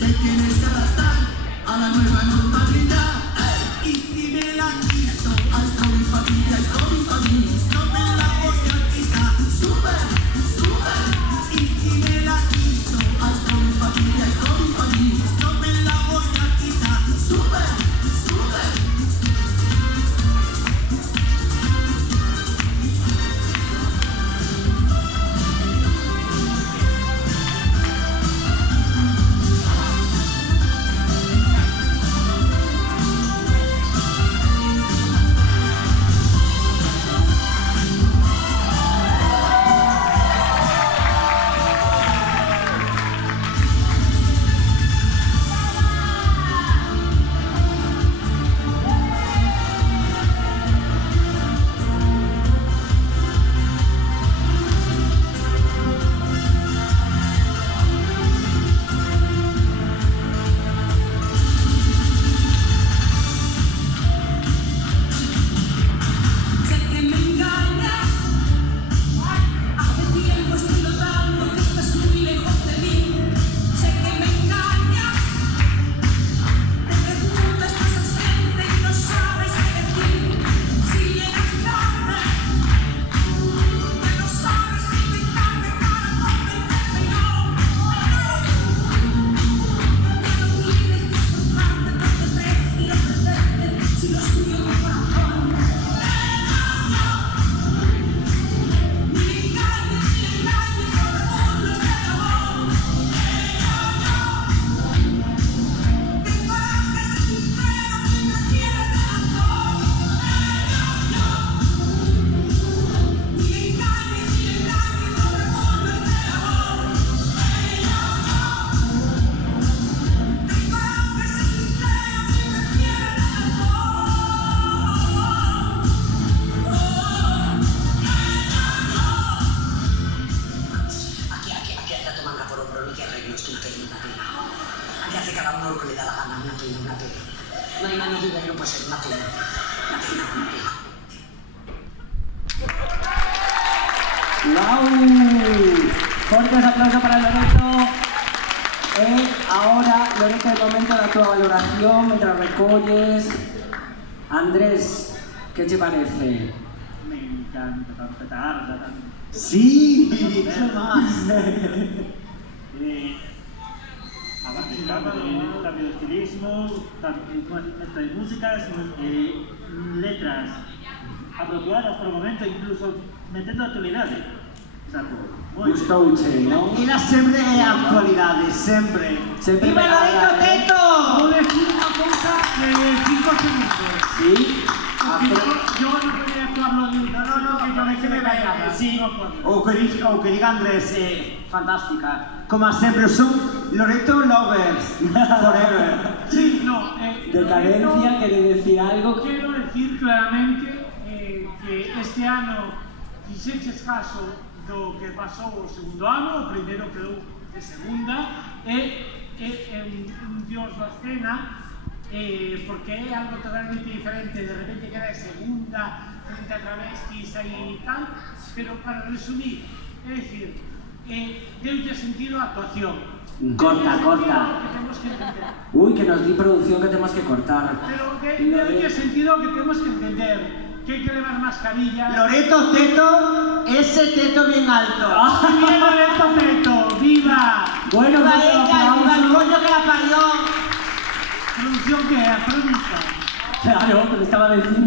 te tienes que adaptar a la nueva normalidad. Y si me la quito, alto mi familia, alto mi familia, no me la voy a quitar. Sube, sube. Y si me la quito, alto mi familia, alto mi familia, no me la voy a quitar. Sube, sube. Aquí hace cada uno lo que le da la gana, una pena, una pena. No hay más duda que no puede ser una pena. Una pena, una pena. ¡Wow! Fuertes aplausos para Loreto. Ahora, Loreto, el momento de tu valoración mientras recolles. Andrés, ¿qué te parece? Me encanta tanta tarda. Sí, ¿qué más? Aparte de cambio de estilismo, mezcla de músicas, letras apropiadas por el momento, incluso metiendo actualidades. Gustouche, no? I la sempre è attualidade, sempre. Sempre ¡Viva Loreto Teto! Puedo decir una cosa de 5 segundos. Sí. Yo no podría actuarlo nunca. No, que yo me quedé callada. Sí, o que diga Andrés, fantástica. Como sempre, son Loreto lovers, forever. Sí, no. Decadencia, ¿quiere decir algo? Quiero decir claramente que este ano fixeches caso do que pasou o segundo ano, o primeiro quedou de segunda, un dios da escena, porque é algo totalmente diferente, de repente queda de segunda, frente a travestis e tal, pero para resumir, é dicir, deulle sentido a actuación. Corta, corta. Que temos que entender. Uy, que nos di producción que tenemos que cortar. Pero deulle sentido que temos que entender. Que hay que llevar mascarilla. Loreto Teto, ese teto bien alto. ¡Muy bien, Loreto Teto! ¡Viva! Bueno, ¡Viva pues, ella! ¡Viva el coño que la parió! Producción que afronta. Claro, me estaba diciendo.